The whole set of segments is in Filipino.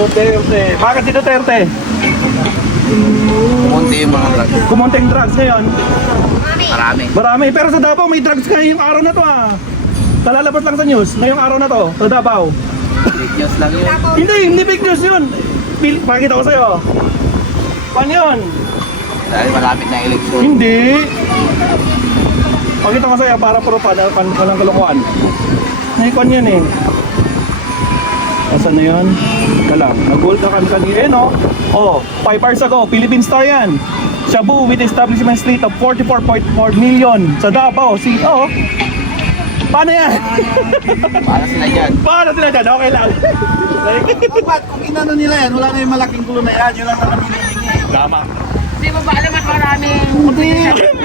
Duterte. Bakit si Duterte? Kumunti yung mga drugs. Kumunti yung drugs ngayon. Marami. Marami. Pero sa Davao may drugs ngayong araw na to ah. Nalalabas lang sa news. Ngayong araw na to. Sa Davao. Fake news lang yun. Hindi fake news yun. Pakita ko sa'yo. Paano yun? Dahil malapit na eleksyon. Hindi. Pakita ko sa'yo para puro pa. Walang kalokohan. Ngayon yan eh. Asan na yan? Ika lang. Nag-hold na kami kanina. Eh no? Oh, 5 hours ago. Philippine Star yan. Shabu with establishment rate of 44.4 million sa Davao. See? Oh. Paano yan? Para sila dyan. Paano sila dyan? Okay lang. Ba't kung inano nila yan, wala na yung malaking gulo na yan, yun lang naman hinihingi. Tama. Di ba ba alam at maraming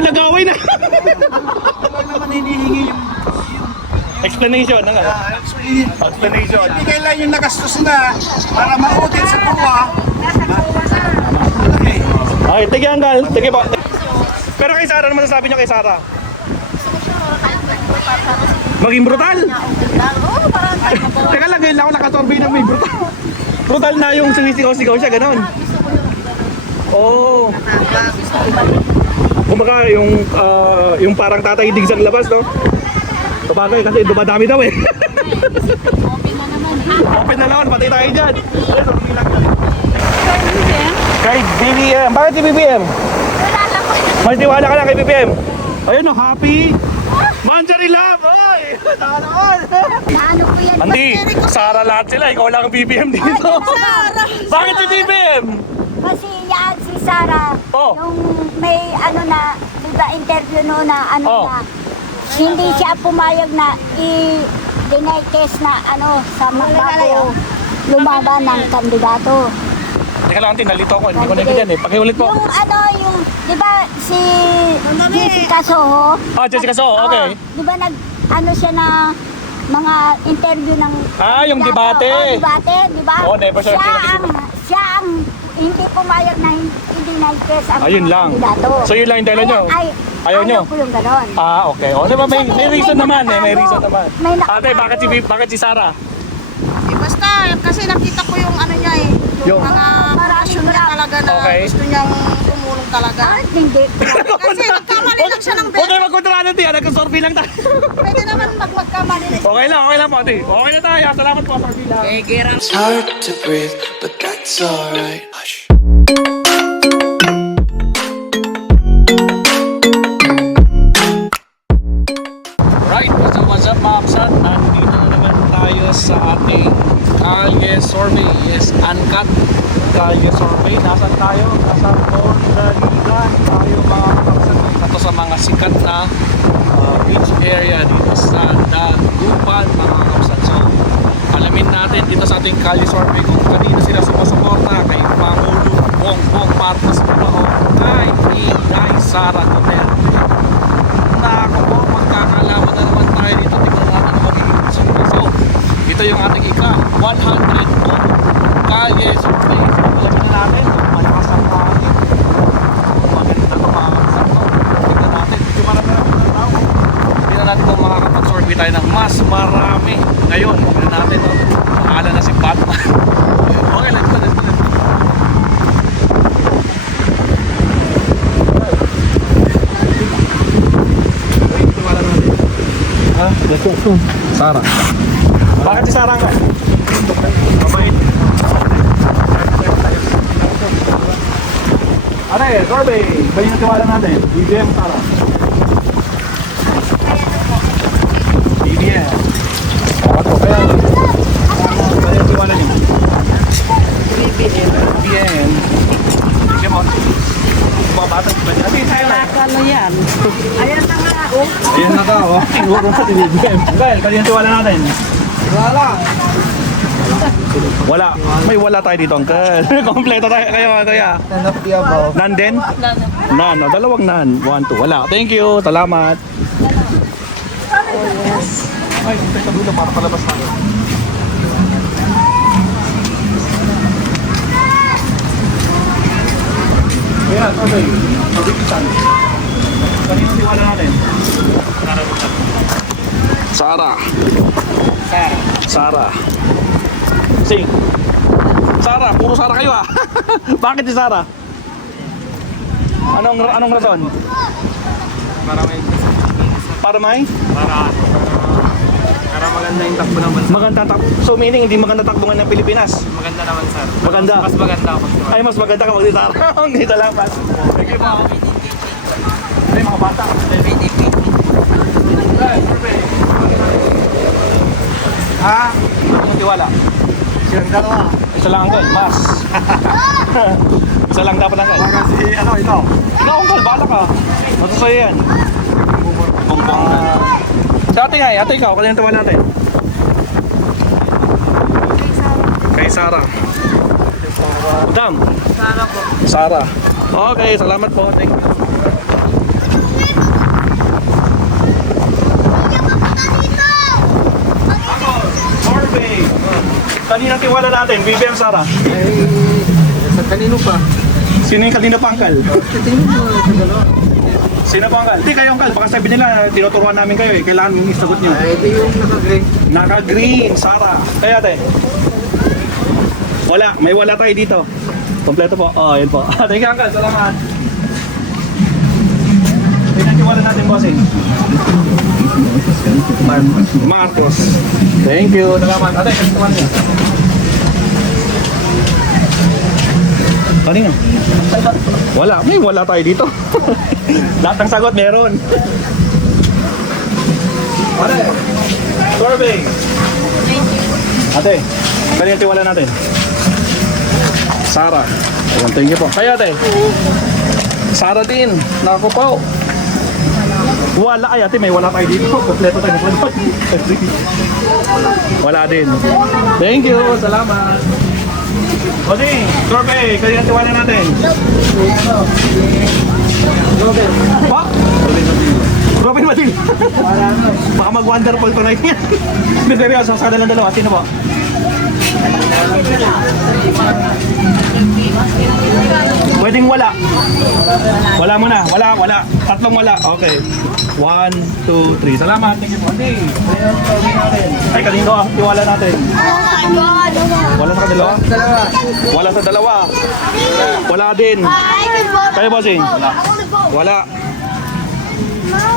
Nag-away na. Wala naman hinihingi yung Explanation. Ano nga? Explanation. ibigay lang yung nagastos na para maudit sa buwa. nasa kuwa na. Malaki. Okay, tige Anggal. Tige po. Pero kay Sarah, ano masasabi niyo kay Sarah? Maging brutal? Teka lang, ngayon lang ako nakatorbay ng may brutal. Brutal na yung sumisigaw-sigaw siya, gano'n. Oo. Kumbaga, yung parang tatay digs ang labas, no? Sabagay, kasi dumadami daw eh. Open na naman, patay tayo dyan. Kay BBM. Bakit si BBM? May tiwala ka lang kay BBM. Ayun, no, happy. Manjari love! Oy! Tanaon! Naano ko yan? Andi, Sara lahat sila. Ikaw lang ang BBM dito. Bakit si BBM? Kasi yan si Sarah, Oh. yung may ano na, diba interview no na ano Oh. na, hindi siya pumayag na i-deny test na ano sa bago lumaban ng kandidato. Teka lang, Andi, nalito ko. Hindi ko naiintindihan eh. Pakiulit po. Yung ano, yung, diba si Jessica Soho? Ah, Jessica Soho, okay. Diba nag, ano siya na, mga interview ng Ah, yung kandidato. debate. Oh, debate, diba? Oh, never siya Siya ang hindi pumayag na hindi na-test ang Ayun mga lang. kandidato. So yun lang yung dahilan nyo? Ayaw nyo? Ayaw ko yung ganon. Ah, okay. O, diba, may reason naman eh. May reason naman. May Ate, bakit si Sara? Eh, basta kasi nakita ko yung ano niya eh. Yung- Mga parasyon niya talaga na Okay. gusto niyang tumulong talaga. Bakit hindi? Kasi nagkamali lang siya ng Huwag kayo magkontrata, Ate. Nagkasorby lang tayo. Pwede naman magkamali na Okay lang po, Ate. Okay na tayo. Salamat po, Sorby lang. It's hard to breathe, but that's alright. Hush. Right, what's up mga kapsat? Nandito na naman tayo sa ating Kalye Survey. Yes, uncut Kalye Survey. Nasaan tayo? Nasa Bordaligan tayo mga kapsat. Ito sa mga sikat na beach area dito sa Dagupan mga kapsat. So, alamin natin dito sa ating Kalye Survey kung kanina sila sumusuporta kay Pangulo Bongbong Marcos o kay Inday Sara Duterte. Nako po, magkakalaman na naman tayo dito. Tingnan natin ang magiging resulta. So, ito yung ating ika-102 Kalye Survey. Alam na natin kung malakas ang hangin. Maganda ito, makakasap ito. Tingnan natin, medyo marami ng tao. Tingnan natin kung makakapag-survey tayo ng mas marami. Ngayon, tingnan natin, mahala na si Batman. Okay, let's go. Sarah. Bakit si Sarah nga? Mabait. Ano eh, survey. Kayo yung tiwala natin. BBM, Sarah. BBM. Ako, kaya yung tiwala niyo? BBM. BBM. BBM mo. Mga bata. ano yan. Ayan na nga ako. Ayan na ka, oh. Siguro sa BBM. Kaya, kayo yung tiwala natin. Wala. May wala tayo dito, Uncle. Kompleto tayo kayo, kaya. None of the above. Nan din? Nan. O, dalawang nan. 1, 2. Wala. Thank you. Salamat. Ay, sa dulo para palabas tayo. Kaya, okay. Pagkikisan. Kanino tiwala natin? Sarah. Sarah. Sing. Sarah. Sara, puro Sara kayo ah. Bakit si Sara? Anong rason? Para maganda yung takbo ng bansa. Maganda takbo. So meaning hindi maganda takbungan ng Pilipinas. Maganda naman, sir. Maganda. Mas maganda ako. Ay, mas maganda ka mag Sara. Hindi salamat. Thank you po. Ay, mga bata. Ha? Ang tiwala. Silang dalawa. Isa lang uncle, mas. Isa lang dapat uncle. Kasi ano ito? Ikaw uncle, bahala ka. Matusoy yan. Bumbong. Sa ate nga ate ikaw, kanina tawa natin. Kay Sara. Madam. Sara po. Sara. Okay, salamat po. Thank you. Ako, survey. Kaninang tiwala natin, BBM Sara. Sa kanino pa? Sino yung kanina pa, Uncle? Sino pa, Uncle? Hindi kayo, Uncle. Baka sabi nila, tinuturuan namin kayo eh. Kailangan yung isagot nyo. Ito yung naka-green. Naka-green, Sara. Kaya, ate? Wala. May wala tayo dito. Kompleto po. Oh, yun po. Thank you, Uncle. Salamat. Pinagkiwala natin, bossing. Marcos. Thank you. Salamat. Ate, kasaman niyo. Kanina? Wala. May wala tayo dito. Lahat ng sagot meron. Ate, survey. Ate, kanina tiwala natin. Sara. Ayan, thank you po. Kaya ate. Sara din. Naku po. Wala. Ay ate, may wala tayo dito. Kompleto tayo. Wala din. Thank you. Salamat. Oding, survey. Kanina tiwala natin. Pa? Robin Madil. Baka mag-wonderful ko na yan. Hindi, seryoso. Sa dalang dalawa. Sino po? Pwedeng wala. Wala muna. Wala. Tatlong wala. Okay. 1, 2, 3. Salamat. Thank you po. Ay, kanino ang tiwala natin? Wala sa kanila? Wala sa dalawa. Wala din. Kayo, bossing? Wala.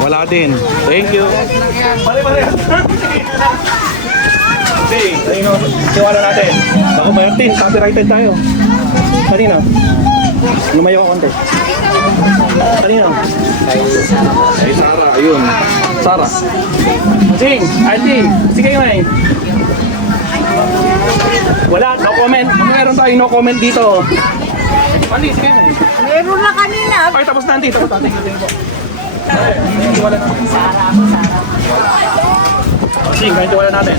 Wala din. Thank you. Pare. Okay, kanino tiwala natin? Ako, Martin, copyrighted tayo. Kanino? Lumayo ako konti. Kanino? Ay, Sara, ayun. Sara. Sing, Auntie, sige ngayon. Wala, no comment. Meron tayong no comment dito. Auntie, sige ngayon. Meron na kanina. Ay, tapos na, Auntie. Tapos na, Auntie. Tiwala natin. Sing, kahit tiwala natin.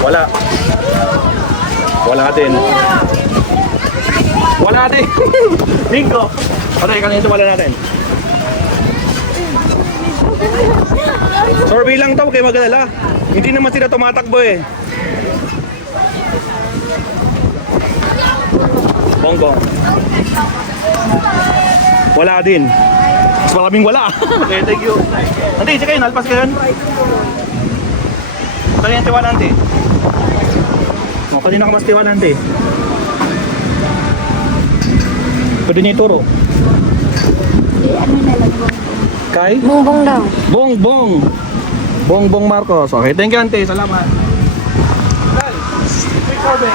Wala. Wala din. Wala din. Bingo. Okay, kanina tiwala natin. Survey lang to, kayo mag-alala. Hindi naman sila tumatakbo eh. Bongbong. Wala din. Mas maraming wala. Okay, thank you. Nanti, sige kayo, nalpas kayo. Kanina tiwala nanti. O, kanina ka mas tiwala nanti. Pwede niya ituro. Kay? Bongbong daw. Bongbong Marcos. Okay, thank you, Ante. Salamat. Quick survey.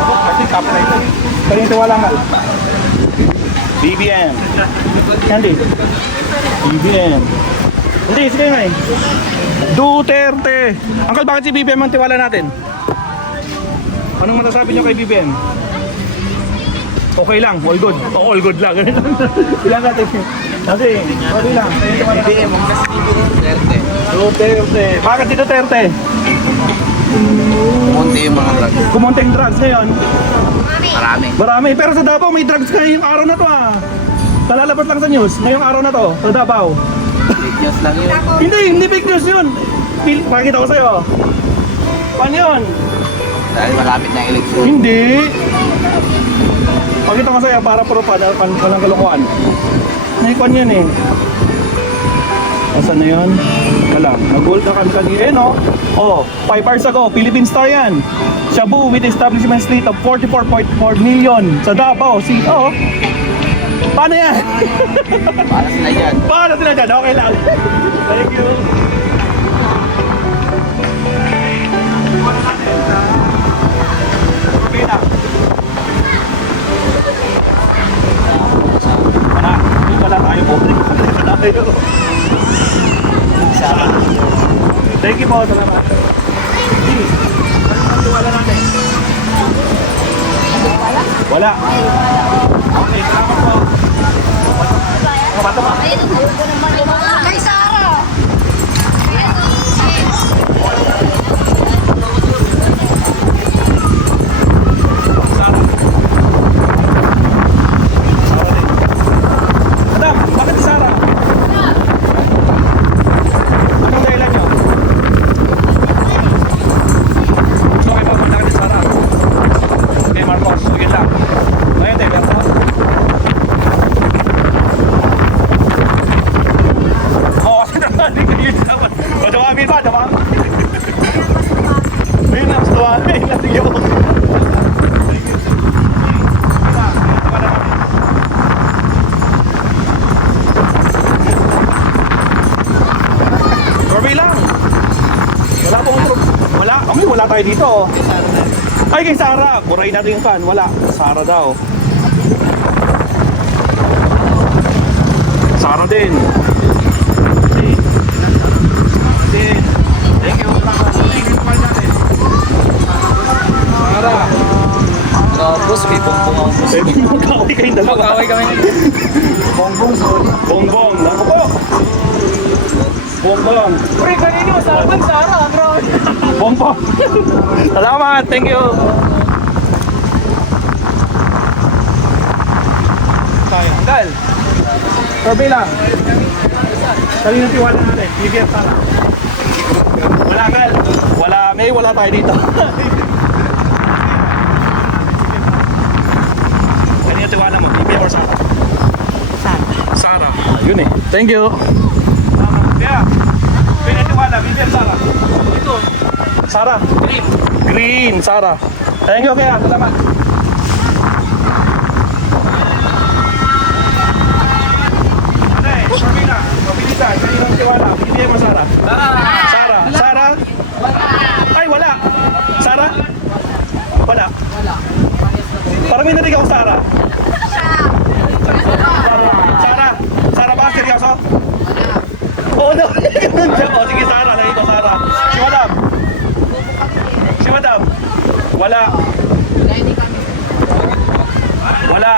Ako, I think copyrighted. Kanina tiwala nga. BBM. Hindi. BBM. Hindi, sige nga eh. Duterte. Uncle, bakit si BBM ang tiwala natin? Anong masasabi niyo kay BBM? Okay lang, all good. Oh, all good lang. Ilan natin? Kasi, okay lang. BBM, ang mas Duterte. Duterte. Bakit si Duterte? Kumunti yung mga vlog. Kumunting drugs ngayon. Marami. Pero sa Davao may drugs ngayong araw na to ah. Talalabas lang sa news ngayong araw na to sa Davao. Fake news lang yun. Hindi fake news yun. Pakita ko sa'yo. Paano yun? Dahil malapit na yung eleksyon. Hindi. Pakita ko sa'yo para puro palang kalokohan. Naikuan yun eh. Asan na yun? Wala. Nag-gold na kami kanina. Eh, no? Oh, 5 hours ago, Philippine Star yan. Shabu with establishment rate of 44.4 million sa Davao City. Oh. Paano yan? Para sila dyan. Paano sila dyan? Okay lang. Thank you. Pina. Wala tayo po. Wala tayo. Thank you po. Salamat. Wala natin. Wala. Okay, salamat po. Mga bata pa. Kay Sarah. Sarah. Sarah din. Madam, bakit si Sarah? Anong dahilan nyo? Okay po, bakit si Sarah? Okay, Marcos, sige lang. Ngayon din, yan po. Oo, sinamali kayo naman. O, dumami ba? Dumami. Ayun na, mas dumami. Sige po. Survey lang. Wala pong wala. Kami wala tayo dito. Ay, kay Sarah. Burahin natin yung fan. Wala. Sarah daw. Sarah din. Din. Thank you. Thank you pa natin. Sarah. Tapos may pongpong ako. Pwede mo kaway kayong dalawa. Kaway kami. Bongbong. Bongbong. Naku po. Bongbong. Pre, kanino? Sarban, Sarah. Bongbong. Salamat. Thank you. Kaya. Anggal. Survey lang. Kanino tiwala natin? BBM Sara. Wala, Anggal. Wala. Wala tayo dito. Kanino tiwala mo? BBM or Sara? Sara. Yun eh. Thank you. Yeah. Kanino tiwala? BBM Sara. Ito. Sara. Green. Green. Sara. Thank you. Kaya. Salamat. Survey na. Mabilisan. Kanino tiwala? BBM o Sara? Sara. Sara? Ay, wala. Sara? Wala. Parang may narinig ako Sara. Sara. Sara ba? Seryoso? Oo, no. O, sige, Sara. Narinig ko Sara. Si Madam. Si Madam. Wala. Wala.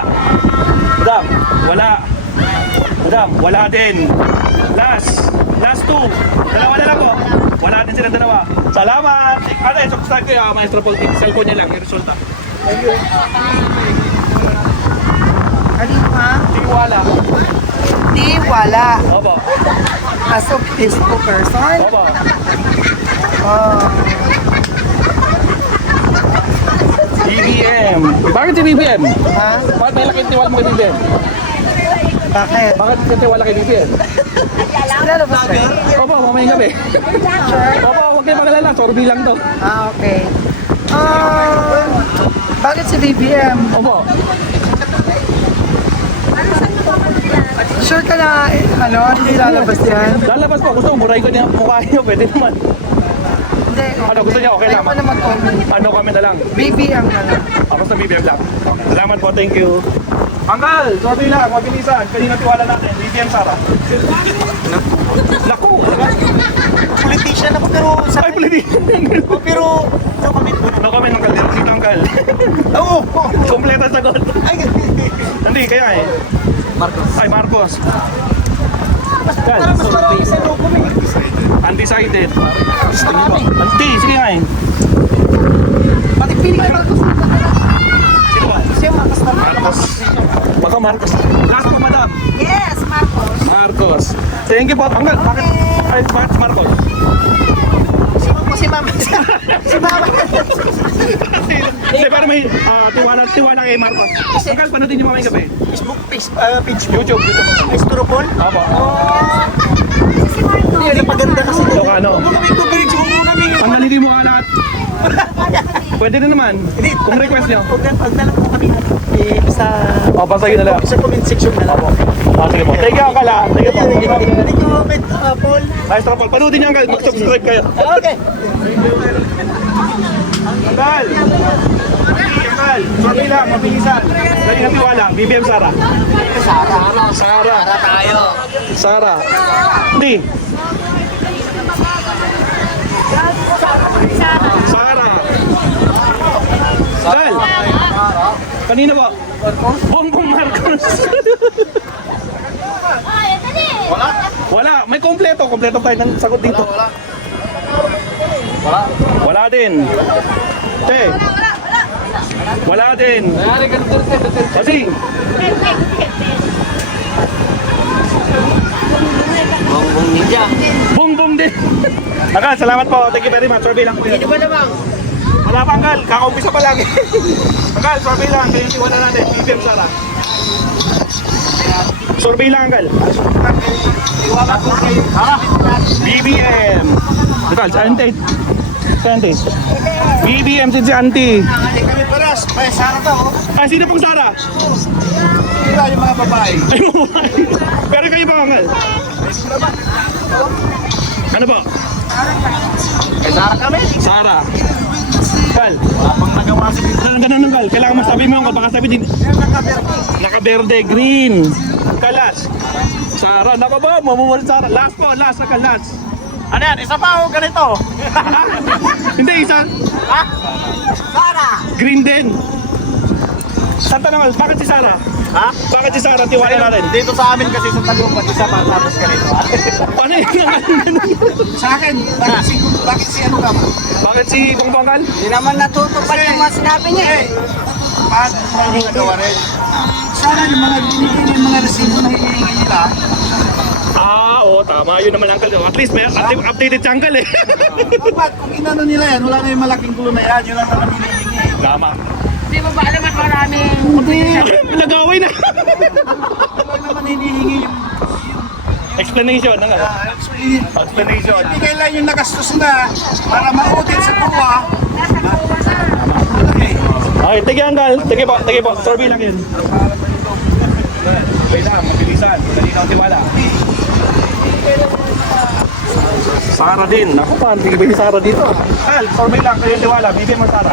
Madam. Wala. Madam, wala din. Last two. Dalawa na lang po. Wala din sila dalawa. Salamat. Ano eh, subscribe ko yung Maestro Paul TV. Cellphone niya lang, yung resulta. Kanino ha? Tiwala. Di wala. Opo. As a peaceful person? Opo. BBM. Bakit si BBM? Ha? Bakit may laking tiwala mo kay BBM? Bakit? Bakit may tiwala kay BBM? Lalabas ka? Opo, mamayang gabi. Opo, huwag kayo magalala. Sorby lang to. Ah, okay. Bakit si BBM? Opo. Sure ka na, hindi lalabas yan? Lalabas po. Gusto mo, buray ko niya mukha niyo. Pwede naman. Hindi. Ano, gusto niya? Okay lang. Ayaw mo na mag-comment. Ano kami na lang? BBM na lang. Ako sa BBM lang. Salamat po, thank you. Uncle, sorry lang, mabilisan. Kanina tiwala natin, BBM Sara. Naku! Politician ako pero sa Ay, politician! pero no comment mo na. No comment, Uncle. Dito, Uncle. Oo. Kompleto ang sagot. Ay, Hindi, kaya eh. Marcos. Ay, Marcos. Uncle, mas marami sa loob mo. undecided. Anti, sige nga eh. Pati pili ka Marcos. Sino ba? Siya Marcos na Marcos. Baka Marcos. Last po, madam. Yes, Marcos. Marcos. Thank you po. Uncle, bakit? Ay, bakit si Marcos? si Mama. Si Mama. Hindi, pero may tiwala kay Marcos. Uncle, panoodin niyo mamayang gabi. Facebook page, YouTube. Maestro Paul. Opo. Si Marcos. Napaganda kasi. Ilocano. Kami coverage mo kami. Panghalili mo ka lahat. Pwede na naman. Kung request nyo. Pagdala po kami sa O, pasayo na lang. sa comment section na lang. Sige po. Thank you, Uncle. Thank you po. Thank you, Paul. Maestro Paul, panoodin nyo, Uncle. Mag-subscribe kayo. Okay. Uncle! Uncle! Survey lang, mabilisan. Dali na tiwala. BBM Sara. Sara. Tayo. Sara. Hindi. Sara. Uncle! Kanina po? Bongbong Marcos. Wala. May kompleto. Kompleto tayo ng sagot dito. Wala din. Te. Wala din. Kasi. Bongbong Ninja. Bongbong din. Akal, salamat po. Thank you very much. Survey lang po yun. Hindi ba naman? Wala pa, Akal. Kakaumpisa pa lang. Akal, survey lang. Kaya iwan na natin. BBM Sara. Survey lang, Akal. BBM. Akal, sa auntie. Sa auntie. BBM si auntie. Hindi kami paras. May sana to. Ah, sino pong Sara? Sila yung mga babae. Ay, pero kayo ba, Akal? Ano ba? May Sara kami. Sara. Kal. Wala pang nagawa sa dito. Ganun, Kal. Kailangan masabi mo, baka sabi din. Nakaberde, green. Kalas. Sara, naka ba? Mamumulit Sara. Last po, last na kalas. Ano yan? Isa pa o ganito? Hindi, isa. Ha? Sara! Green din. Santa naman, bakit si Sara? Ha? Bakit si Sara? Tiwala natin. Dito sa amin kasi sa Tagumpag, isa pa tapos ganito. Paano yun? Sa akin, bakit si ano ka? Bakit si Bongbong? Hindi naman natutupad yung mga sinabi niya eh. Paano mo nagawa rin? Sana yung mga binigyan yung mga resibo na hinihingi nila. Ah, oo, tama. Yun naman, Uncle. At least may updated si Uncle eh. Dapat kung inano nila yan, wala na yung malaking gulo na yan. Yun lang naman hinihingi. Tama. Di mo ba alam at maraming Nag-away na. Wala naman hinihingi yung Explanation. Ano? Explanation. ibigay lang yung nagastos na para ma-audit sa buwa. Okay, tige Uncle. Tige po. Survey lang yun. Wait lang, mabilisan. Dali na ang tiwala. Sara din. Naku pa, hindi ba yung Sara dito? Al, survey lang. Kayo tiwala. Bibigyan mo Sara.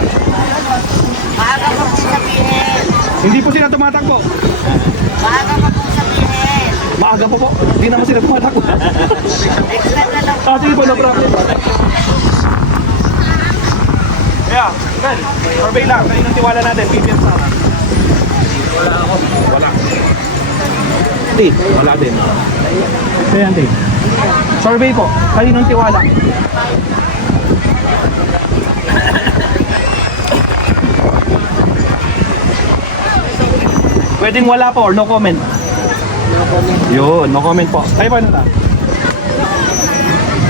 Maaga pa po sabihin. Hindi po sila tumatakbo. Maaga pa po sabihin. Maaga po po. Hindi naman sila tumatakbo. Extra na lang. Sige po, no problem. Kaya, Uncle, survey lang. Kayo ng tiwala natin. Bibigyan Sara. Wala ako. Wala. Hindi, wala din. Kaya hindi. Survey po, kaninong tiwala? Pwedeng wala po or no comment? No comment. Yun, no comment po. Kayo pa na?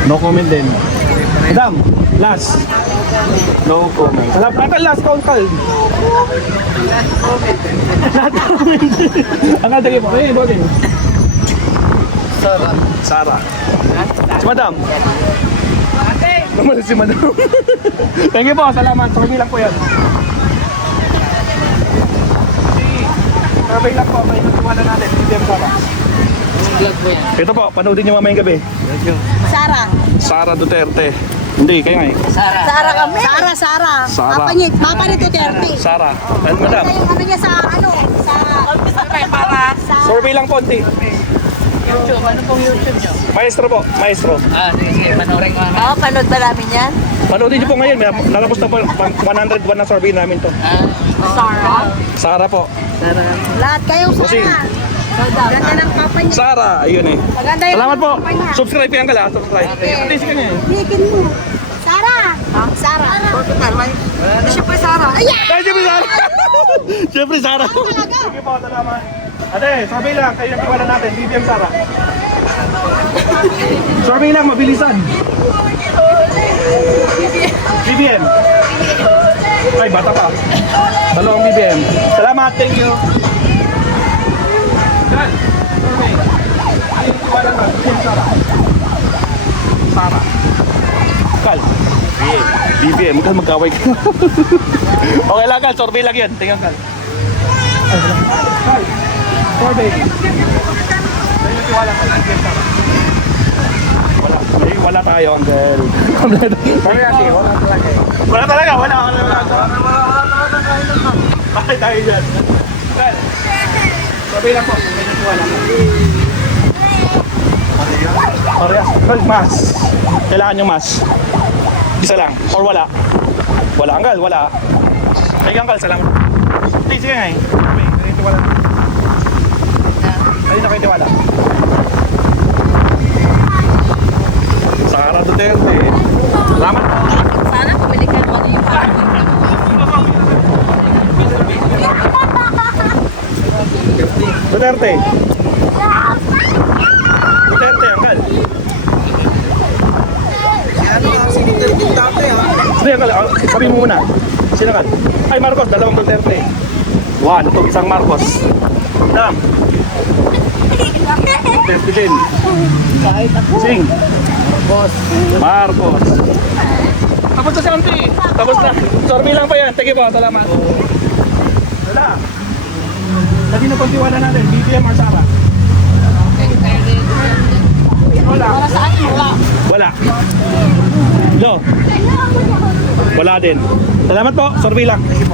No comment din. Madam, last. No comment. Salamat, last count call. Last comment. Ang ganda kayo po. Ay, boting. Sara. Si Madam. Naman si Madam. Thank you po, salamat. Survey lang po yan. Survey lang po, may nagtiwala natin. BBM Sara. Ito po, panoodin nyo mamayang gabi. Sara. Sara Duterte. Hindi, kayo nga eh. Sara kami. Sara. Sara. Papa ni Duterte. Sara. And Madam. Yung ano niya sa ano? Sa Survey lang po, Auntie. YouTube, ano pong YouTube nyo? Maestro po, maestro. Ah, sige, panoorin ko naman. Oo, panood ba namin yan? Panoodin nyo po ngayon, may nalapos na po 101 na survey namin to. Sara. Sara po. Lahat kayong Bossing. Sara. Ganda ng papa niya. Sara, ayun eh. Maganda yung Salamat po. papa niya. Subscribe yan ka lang. Subscribe. Please ka niya eh. Bikin mo. Sara. Sara. Siyempre Sara. Ayan! Ay, siyempre Sara. Siyempre Sara. Sige po, salamat. Ate, survey lang. Kayo yung tiwala natin. BBM Sara. Survey lang, mabilisan. BBM. Ay, bata pa. Dalawang BBM. Salamat, thank you. Yan. Survey. Kayo yung tiwala natin. BBM Sara. Sara? Kal? BBM, magkaway ka. Okay lang, Kal. Survey lang yan. Tingnan, Kal. Kal. Survey. Wala tayo, Uncle. Wala talaga. Bakit tayo dyan? Kal. Survey lang po. Parehas. Kal, mas. Kailangan yung mas. Isa lang. Or wala. Wala, Uncle. Wala. Ay, Uncle. Salamat. Sige nga eh. Ay, tiwala. Ay, na kayo tiwala. Sara Duterte. Salamat po. Sana pumili ka naman yung Duterte. Duterte, Uncle. Sige, Uncle. Sabi mo muna. Sino, Uncle? Ay, Marcos. Dalawang Duterte. One. Ito, isang Marcos. Dam. Duterte din. Sing. Marcos. Tapos na si Auntie. Tapos na. Survey lang pa yan. Thank you po. Salamat. Wala. Lagi na pagtiwala natin. BBM or Sara? Wala. Wala. Lo. Wala din. Salamat po. Survey lang. Thank you po.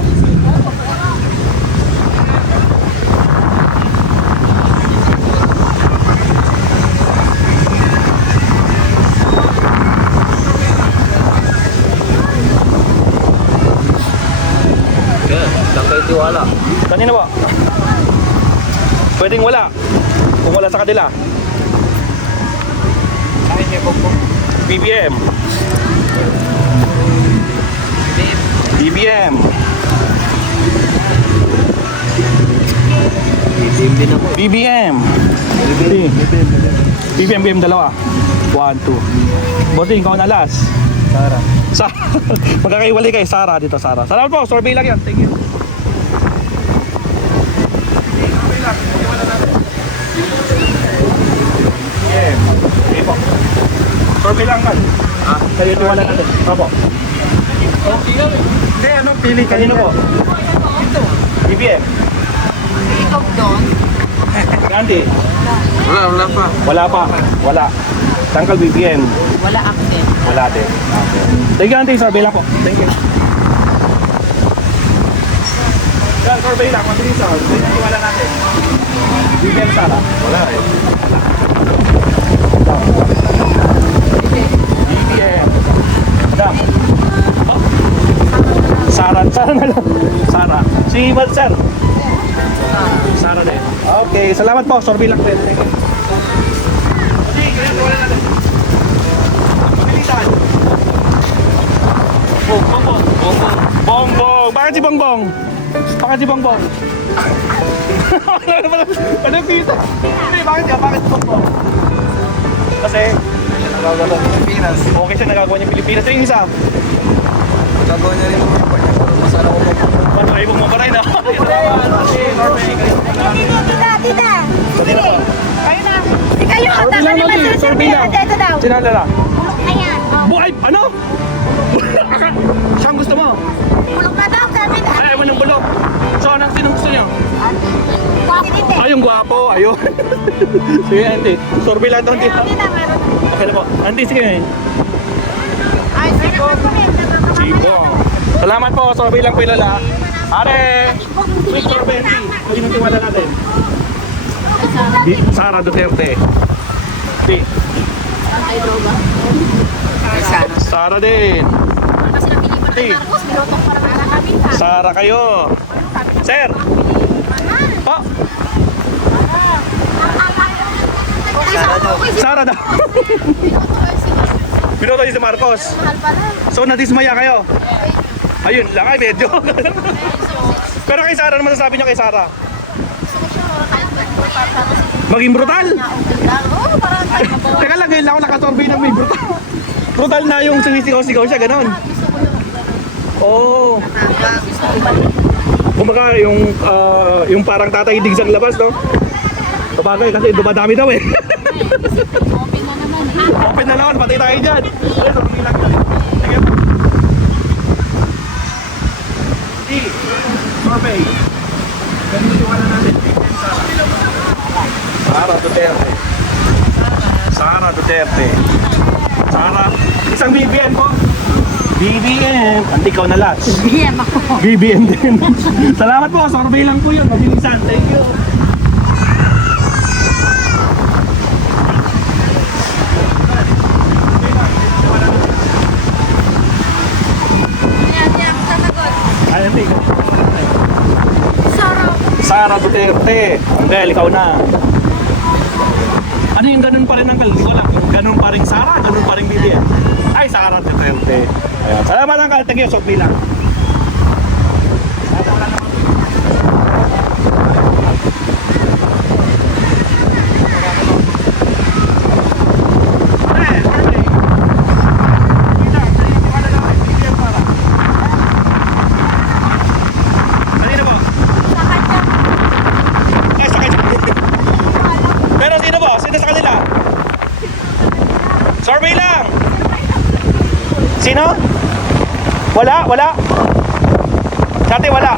Lang kayo tiwala. Kanina po? Pwedeng wala. Kung wala sa kanila. BBM. BBM. Hindi na po. BBM. BBM dalawa. 1, 2. Bossing, ikaw na last. Sara. Magkakaiwalay kay Sara dito, Sara. Salamat po, survey lang yan. Thank you. Okay po. Survey lang man. Kayo tiwala natin. Opo. Hindi, ano, pili kanino po? BBM. ikaw doon. Gandhi. Wala pa. Wala pa. Wala. Tangkal BBM. Wala active. Wala din. Okay. Thank you, Auntie. Survey lang po. Thank you. Yan, survey lang. Mabilis ako. Tiwala natin. BBM Sara. Wala eh. BBM. Madam. Oh. Sara na lang. Sara. Si Sir. Sara din. Okay. Salamat po. Survey lang din. Thank you. Tiwala natin. Mabilisan. Bongbong. Bakit si Bongbong? Bakit si Bongbong? Ano pita? Hindi, bakit ka? Bakit si Bongbong? Kasi nagagawa niya Pilipinas. Okay siya nagagawa niya Pilipinas. Yung isa? Nagagawa niya rin yung masarap ko. Matry mong mabaray na. Tita. Kanina po. Kayo na. Kayo, Survey lang natin. Survey lang. Ito daw. Sinalala. Ayan. Buhay! Ano? Siyang gusto mo? Bulok na daw kami na. Ay, ewan ng bulok. So, anong sinong gusto niyo? Wapo. Ay, yung gwapo. Ayun. Sige, Auntie. Survey lang doon dito. Meron. Okay na po. Auntie, sige. Ay, Sibong. Salamat po. Survey lang po ilala. Are! Quick survey. Sino tiwala natin? Sara Duterte. Di. Sara din. Kasi napili pa Di. ng Marcos, bilotok para namin ka. Sara kayo. Sir. Pa. Sara daw. Binoto si Marcos. So nadismaya kayo. Ayun lang ay medyo. Pero kay Sara naman sasabi niyo kay Sara. Maging brutal. Teka lang, ngayon lang ako nakasurvey ng may brutal. Brutal na yung sumisigaw-sigaw siya, ganon. Oo. Kumbaga yung parang tatay digs ang labas, no? Sabagay kasi dumadami daw eh. Open na naman eh. Open na naman, patay tayo dyan. Ay, survey lang yan. Sige po. Survey. Ganito yung wala natin. Sara Duterte. Sara Duterte. Sara. Isang BBM po. BBM. Hindi ikaw na last. BBM ako. BBM din. Salamat po. Survey lang po yun. Mabilisan. Thank you. Ayan, tingnan. Sara Duterte. Angel, ikaw na. Ano yung ganun pa rin, Angel? Hindi ko alam. Ganun pa rin Sara, ganun pa rin BBM. Ay, Sara Duterte. Ayan. Salamat, Angel. Thank you. Sokbi lang. Pero sino po? Sino sa kanila? Survey lang! Sino? Wala? Wala? Sa atin wala?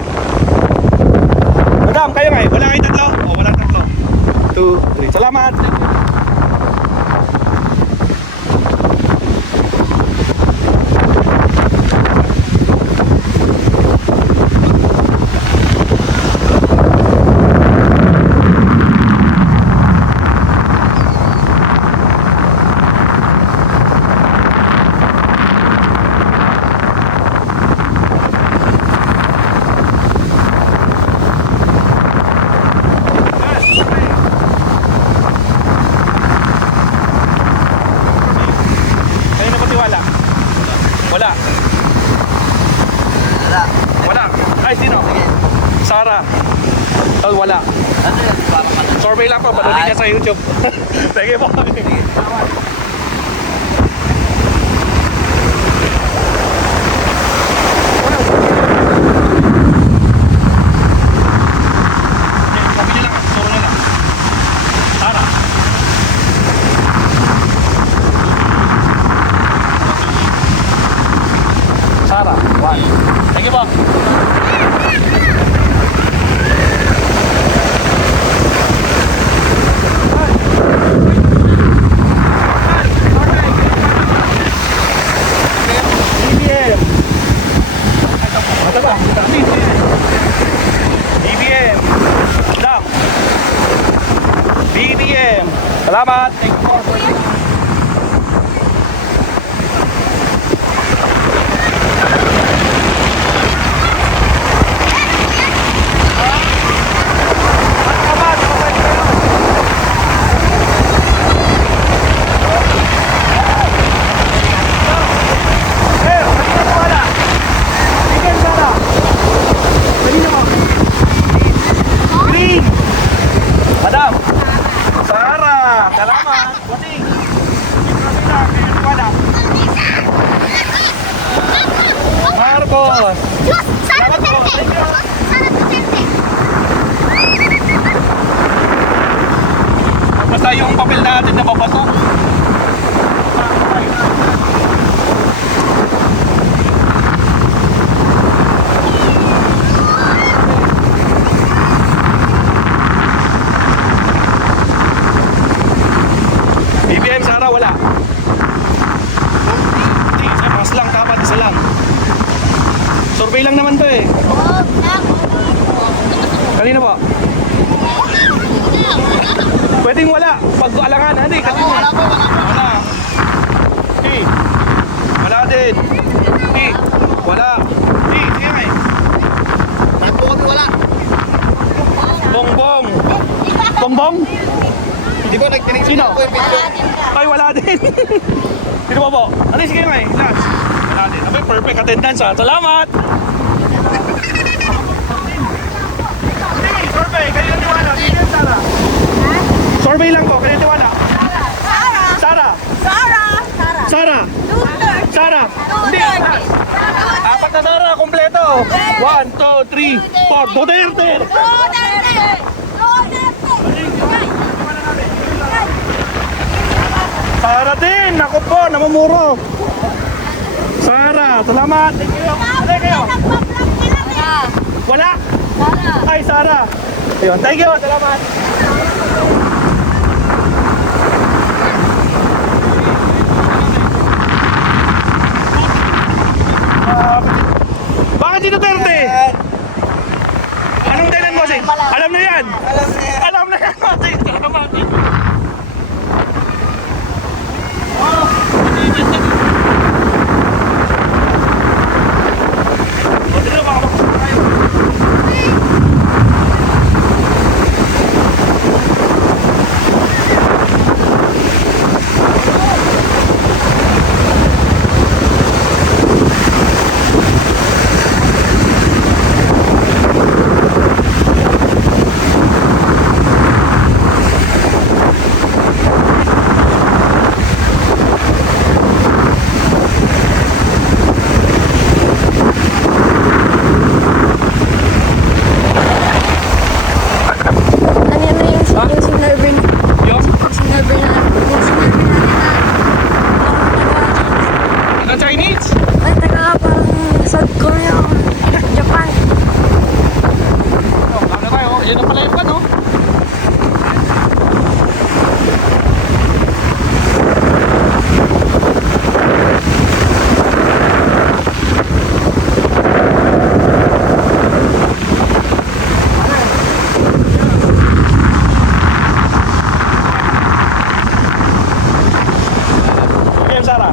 Madam, kayo nga eh. Wala kayo tatlo? O, wala tatlo. 2, 3. Salamat! Kayo na patiwala? Wala. Wala. Wala. Ay, sino? Sara. Oh, wala. Ano yan? Parang ano? Survey lang po, panoodin niya sa YouTube. Sige po. Sabi niya lang, suro na lang. Sara. Sara, 1. Thank you po. BBM. Mata ba? BBM. Dam. BBM. Salamat. Thank you po. Green! Madam! Sara! Salamat! Wating! Marcos! Salamat po! Thank you! Basta yung papel natin na babato. BBM, Sara, wala. Hindi, isa mas lang, dapat isa lang. Survey lang naman to eh. Kanina po? Pwedeng wala. Pag-alangan, hindi. Wala po, wala po. Wala. Okay. Wala din. Okay. Wala. Okay, sige nga eh. Wala. Bongbong. Bongbong? Di ba nagtinig Sino? po yung picture? Ay, wala din. Sino ba po? Ano, sige nga eh. Last. Wala din. Abay, perfect attendance ha. Salamat! Survey, kayo yung tiwala. Sige, Sara. Survey lang po, kayo yung tiwala. Sara. Sara. Sara. Hindi. Apat na Sara, kompleto. 1, 2, 3, 4. Duterte. Sara din! Ako po, namumuro! Sara, salamat! Thank you! Ano kayo? Wala? Ay, Sara! Ayun, thank you! Salamat! Bakit si Duterte? Anong dahilan mo, Sing? Alam na yan! Alam na yan, Sing! Salamat! Chinese? Ay, taga parang South Korea. Japan. Oh, ano tayo? Yan ang pala yung pan, oh. BBM, Sara.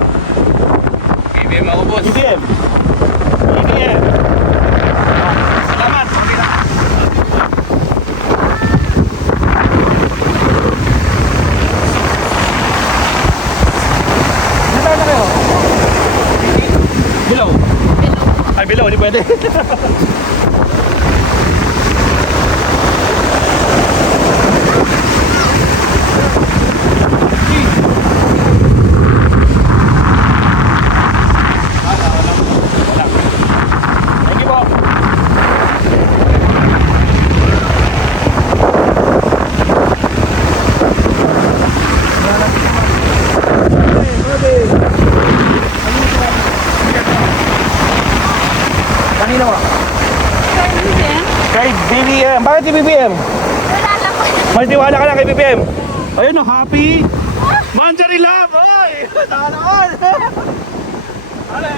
BBM ako, boss. BBM. BBM. Salamat. Okay na. Saan na kayo? Below. Ay, below. Hindi pwede. Thank you po. Kanina mo? Kay BBM. Bakit kay BBM? May tiwala ka lang kay BBM. Ayun, oh, happy. Manjari love. Oy! Tanaon. Ale,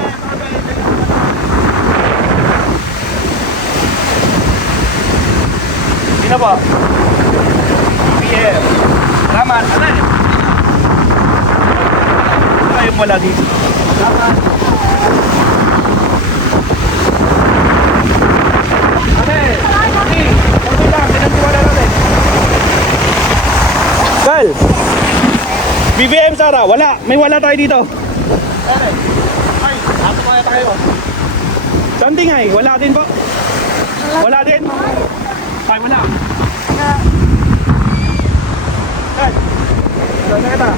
Sino po? BBM. Salamat. Ano? Kayong wala dito. Salamat. Gal! BBM, Sara, wala. May wala tayo dito. Ay, ato kaya tayo. Something ay, wala din po. Wala din. Ay, wala. Gal! Saan na kita?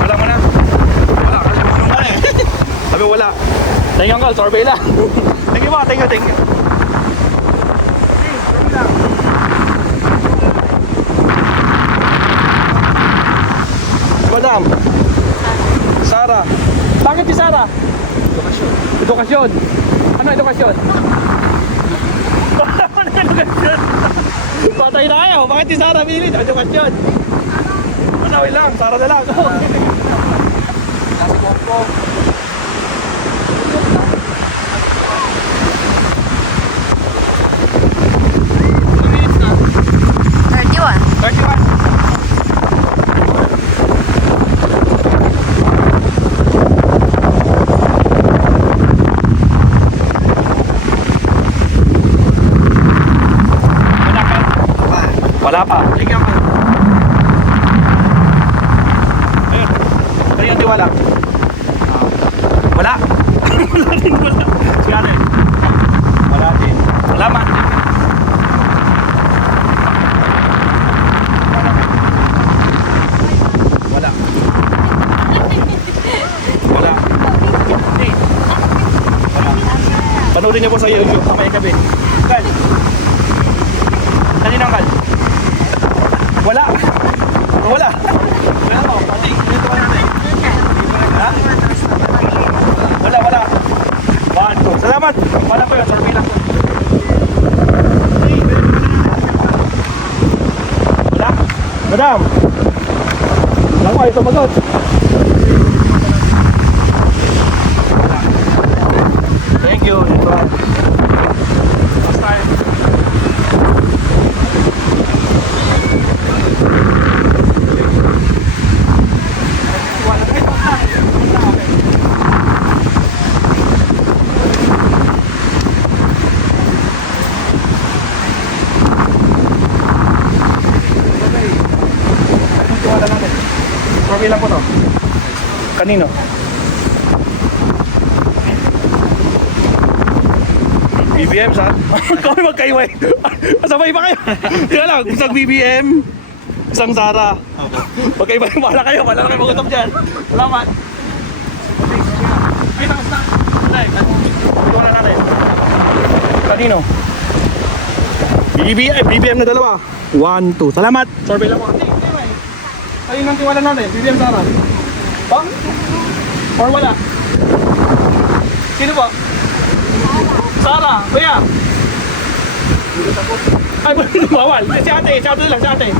Wala mo na. Wala. Wala eh. Sabi wala. Thank you, Uncle. Survey lang. Thank you po. Thank you. Thank you. Madam. Sara. Bakit si Sara? Edukasyon. Edukasyon. Ano edukasyon? Ano edukasyon? Patay na kayo. Bakit si Sara pilit? Edukasyon. Manawin lang. Sara na lang. Kasi po. Wala pa. Tingnan mo. Ayun. Ano yung tiwala? Wala. Wala din, wala. Sige natin. Wala din. Salamat. Wala. Wala. Wala. Panoodin niyo po sa YouTube mamaya gabi. Kal. Kanina Kal. Wala. Wala. Wala po. Pati. Dito wala natin. Ha? Wala, wala. 1, 2. Salamat. Wala po yun. Survey lang po. Wala. Madam. Lang ko, ito magot. Thank you. Last time. Survey lang po to. Kanino? BBM sa? Kami magkaiway. Sabay ba kayo? Tira lang, isang BBM, isang Sara. Magkaiway, wala kayo, wala na kayo mag-utap dyan. Salamat. Ay, tapos na. Wala natin. Kanino? BBM na dalawa. 1, 2. Salamat. Survey lang po. Ayun ang tiwala natin, BBM Sara. Pa? Or wala? Sino po? Sara, kuya. Ay, bawal. Si ate lang, si ate.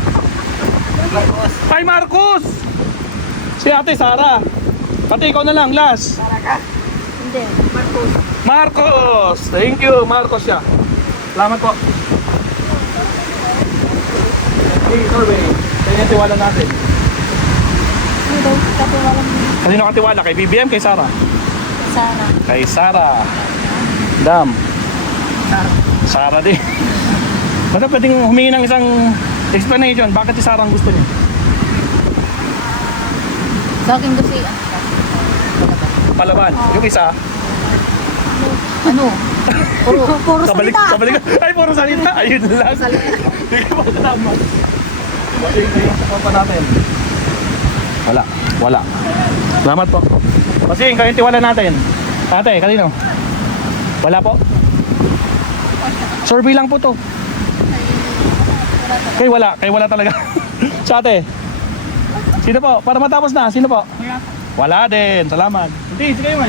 Ay, Marcos. Si ate, Sara. Pati ikaw na lang, last. Hindi, Marcos. Marcos. Thank you, Marcos siya. Salamat po. Okay, survey. Kaya yung tiwala natin. Kanino katiwala? Kay BBM, kay Sara? Sara. Kay Sara. Dam. Sara din. Basta pwedeng humingi ng isang explanation. Bakit si Sara ang gusto niya? Sa akin kasi, Palaban. Yung isa. ano? Puro Kabalik. salita. Kabalik. Ay, puro salita. Ayun lang. Hindi ka pa salamat. Ayun pa natin. Wala. Wala. Salamat po. Kasi yung kayong tiwala natin. Ate, kanino? Wala po. Survey lang po to. Kay wala. Kay wala talaga. Sa ate. Sino po? Para matapos na. Sino po? Wala din. Salamat. Hindi, sige mo.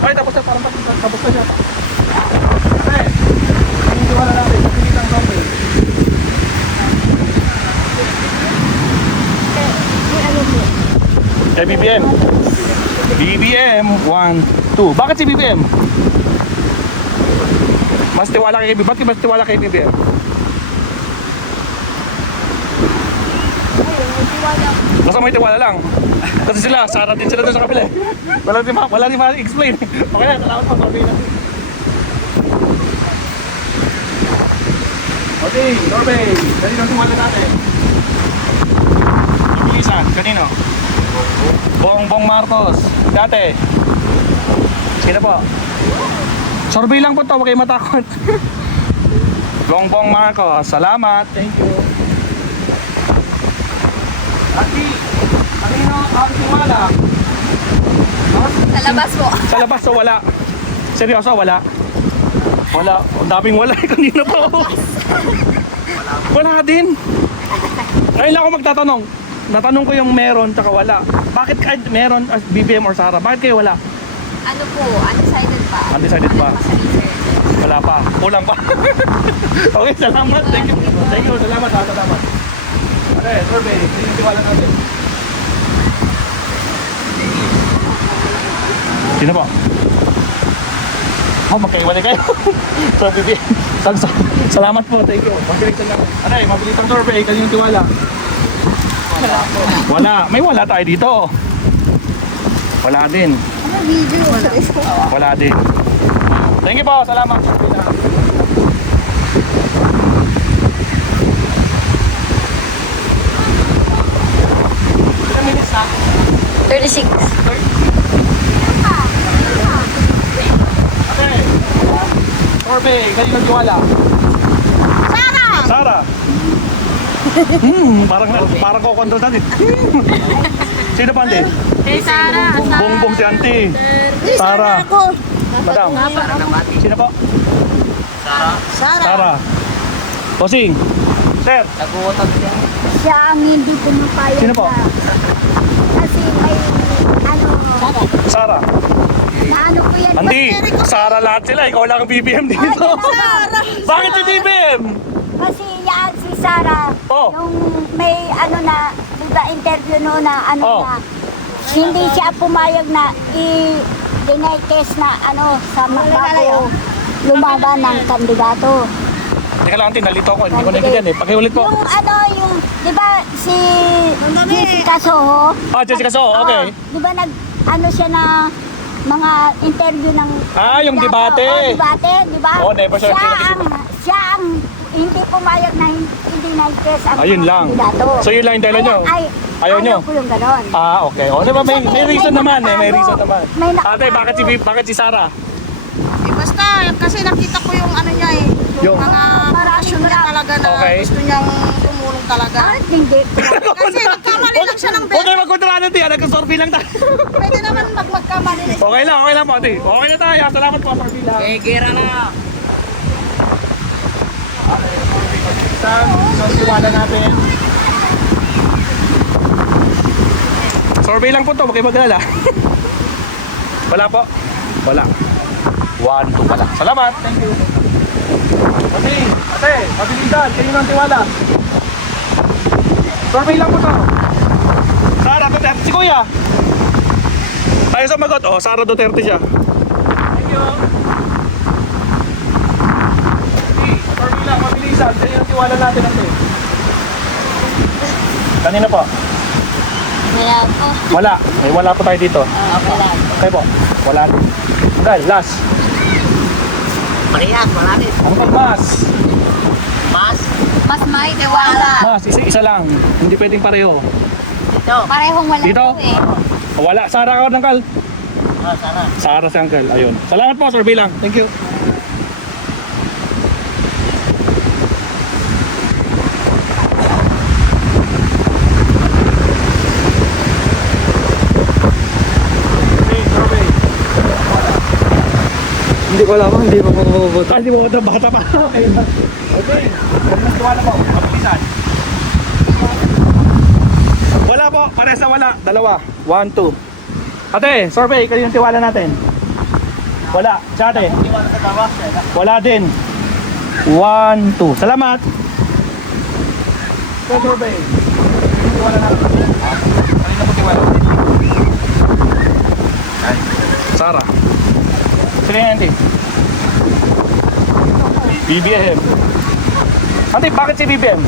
Ay, tapos na. Parang tapos na siya. Ate, kayong tiwala natin. Pagpilitan ang survey. Kay BBM. BBM 1, 2. Bakit si BBM? Mas tiwala kay BBM. Bakit mas tiwala kay BBM? Basta may tiwala lang. Kasi sila, Sara din sila doon sa kabila. Wala din ma-explain. Okay na, salamat po. Survey natin. Okay, survey. Kanino tiwala natin? Ibisan, kanino? Bongbong Marcos. Dati. Sino po? Survey lang po to, huwag kayo matakot. Bongbong Marcos. Salamat. Thank you. Ati, kanino ang tiwala? Sa labas po. Sa labas so wala. Seryoso, wala. Wala. Ang daming wala. Kanino po? Wala din. Ngayon lang ako magtatanong. Natanong ko yung meron tsaka wala. Bakit kahit meron as BBM or Sara? Bakit kayo wala? Ano po, undecided pa. Undecided pa. Wala pa. Kulang pa. Okay, salamat. Thank you. Thank you. Salamat ha. Salamat. Okay, survey. Sino yung tiwala natin? Sino po? Oh, magkaiwalay kayo. So, BBM. Salamat po. Thank you. Mabilis na lang. Ano eh, mabilis ang survey. Kanino yung tiwala? Wala. May wala tayo dito. Wala din. Wala din. Thank you po. Salamat. Ilang minutes na? 36. Okay. Survey. Kanino yung tiwala? Sara! Sara. Parang kokontrol natin. Sino pa, Ante? Kay Sara. Bongbong si Auntie. Sara. Madam. Sino po? Sara. Sara. Bossing. Sir. Nag-uutang siya. Siya ang hindi pumapayag Sino po? na. Kasi may ano, Sara. na ano po yan. Hindi. Sara lahat sila. Ikaw lang ang BBM dito. Bakit si BBM? Kasi yan si Sarah, Oh. yung may ano na, diba interview no na ano Oh. na, hindi siya pumayag na i-deny test na ano sa bago lumaban ng kandidato. Teka lang, Auntie. Nalito ako. Hindi ko naintindihan eh. Pakiulit po. Yung ano, yung, di ba si Jessica Soho? Ah, Jessica Soho. Okay. Di ba nag, ano siya na, mga interview ng Ah, yung debate. Oh, debate, di ba? Oh, never siya Siya ang hindi pumayag na hindi na-test ang Ayun mga lang. kandidato. So yun lang yung dahilan nyo? Ayaw nyo? Ayaw ko yung ganon. Ah, okay. O, diba may reason naman eh. May reason naman. May Ate, bakit si Sara? Eh, basta, kasi nakita ko yung ano niya eh. Yung Yung- mga parasyon niya talaga na Okay. gusto niyang tumulong talaga. Ah, hindi. Kasi nagkamali lang siya ng Huwag kayo magkontrata, Ate. Nagkasorby lang tayo. Pwede naman magkamali na Okay lang po, Ate. Okay na tayo. Salamat po, Sorby lang. Gira na. Sa tiwala natin. Survey lang po to, huwag kayo mag-alala. Wala po? Wala. 1, 2 pala. Salamat. Thank you. Ate, mabilisan. Kayo ng tiwala. Survey lang po to. Sara Duterte. Si Kuya. Tayo sa magot. Oh, Sara Duterte siya. Thank you. Survey lang, mabilisan. Kayo ng tiwala natin, ate. Kanina po. Wala po. Wala. May wala po tayo dito. Wala. Okay po. Wala din. Okay, last. Parehas, wala din. Ano pang mas? Mas may tiwala. Mas, isa lang. Hindi pwedeng pareho. Dito. Parehong wala Dito? po eh. Wala. Sara ka, Uncle. Sana. Sara si Uncle. Ayun. Salamat po, Sir Bilang. Thank you. Hindi ko alam, hindi pa mabubuto. Hindi mo bata pa. Okay. Okay. Mas tiwala po. Mabilisan. Wala po. Pares na wala. Dalawa. 1, 2. Ate, survey. Kaninong tiwala natin? Wala. Sa ate? Wala din. 1, 2. Salamat. So, survey. Kaninong tiwala natin? Kanina po tiwala. Sara. Sino yan, Auntie? BBM. Auntie, bakit si BBM?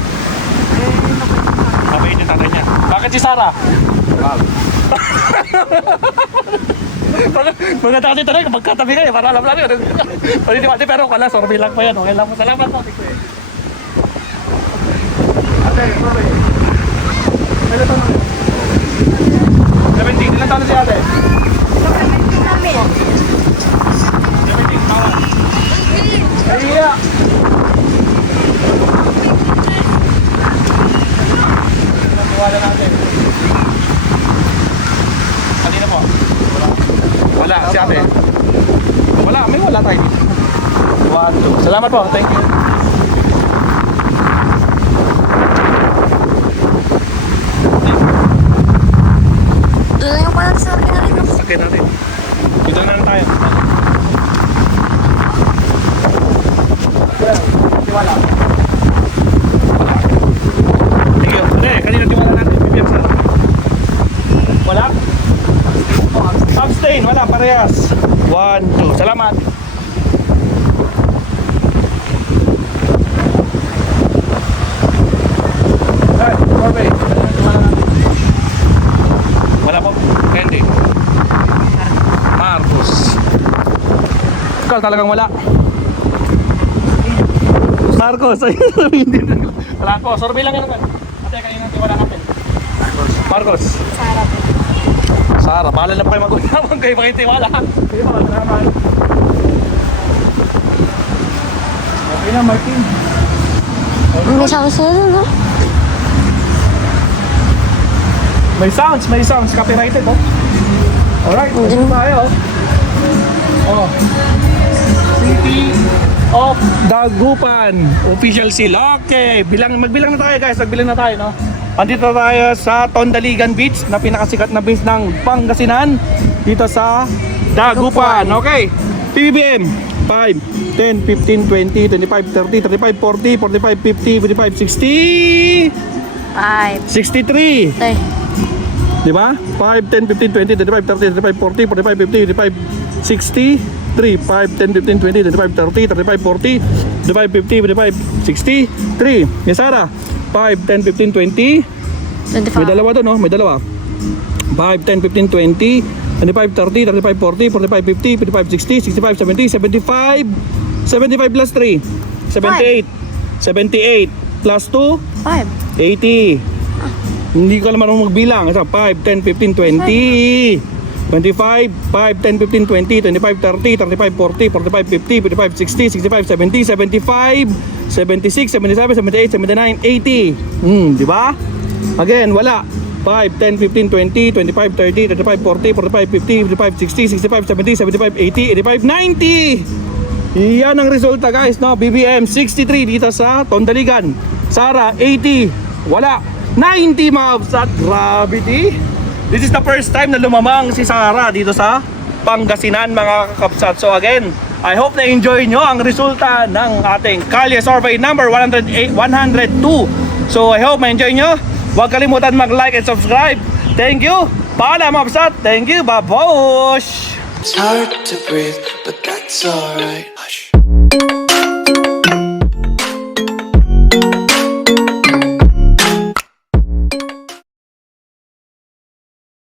Mabait yung tatay niya. Bakit si Sara? Mga tatay talaga, magkatabi kayo para alam lang yun. Ate, pero wala, sorry lang pa yan. Okay lang po. Salamat po. Ate, sorry. Ilan taon na? 17. Ilan taon na si ate? 17. Bawal. Kaya. Wala natin. Kanina po? Wala. Si ate? Wala. May wala tayo dito. 1, 2. Salamat po. Thank you. Doon yung parang sa akin na rin. Sakit natin. Dito na lang tayo. Tiwala. Thank you. Ate, kanina tiwala natin. BBM, Sara. Wala? Abstain. Wala. Parehas. 1, 2. Salamat. Hey, survey. Kanina tiwala natin. Wala po. Candy. Marcos. Ikaw talagang wala. Marcos. Hindi. Wala po. Survey lang yan. Ate, kanina tiwala natin. Marcos. Sarap. Sara, bahala na po kayo mag-usap. Huwag kayo makitiwala. Sige po, salamat. Okay na, Martin. Hindi siya kasi no? May sounds. Copyrighted, oh. Alright, kung tayo. Oh. City of Dagupan. Official seal. Okay. Magbilang na tayo guys. Magbilang na tayo, no? Andito tayo sa Tondaligan Beach na pinakasikat na beach ng Pangasinan. Dito sa Dagupan. Okay. PBM. 5, 10, 15, 20, 25, 30, 35, 40, 45, 50, 55, 60, 5. 63. Tay. Di ba? 5, 10, 15, 20, 25, 30, 35, 40, 45, 50, 55, 60, 3, 5, 10, 15, 20, 25, 30, 35, 40, 25, 50, 55, 60, 3. Yes, Sarah. 5, 10, 15, 20. 25. May dalawa doon, no? May dalawa. 5, 10, 15, 20, 25, 30, 35, 40, 45, 50, 55, 60, 65, 70, 75, 75 plus 3, 78, 78 plus 2, 5. 80. Hindi ko alam marunong magbilang. 5, 10, 15, 20, 25, 5, 10, 15, 20, 25, 30, 35, 40, 45, 50, 55, 60, 65, 70, 75, 76, 77, 78, 79, 80. Di ba? Again, wala. 5, 10, 15, 20, 25, 30, 35, 40, 45, 50, 55, 60, 65, 70, 75, 80, 85, 90. Yan ang resulta guys, no? BBM 63 dito sa Tondaligan. Sara 80. Wala. 90 mga kapsat. Gravity. This is the first time na lumamang si Sara dito sa Pangasinan mga kakapsat. So again, I hope na enjoy nyo ang resulta ng ating Kalye Survey number 102. So I hope ma-enjoy nyo. Huwag kalimutan mag-like and subscribe. Thank you. Paalam mga kapsat. Thank you. Babush. It's hard to breathe, but that's alright. Hush.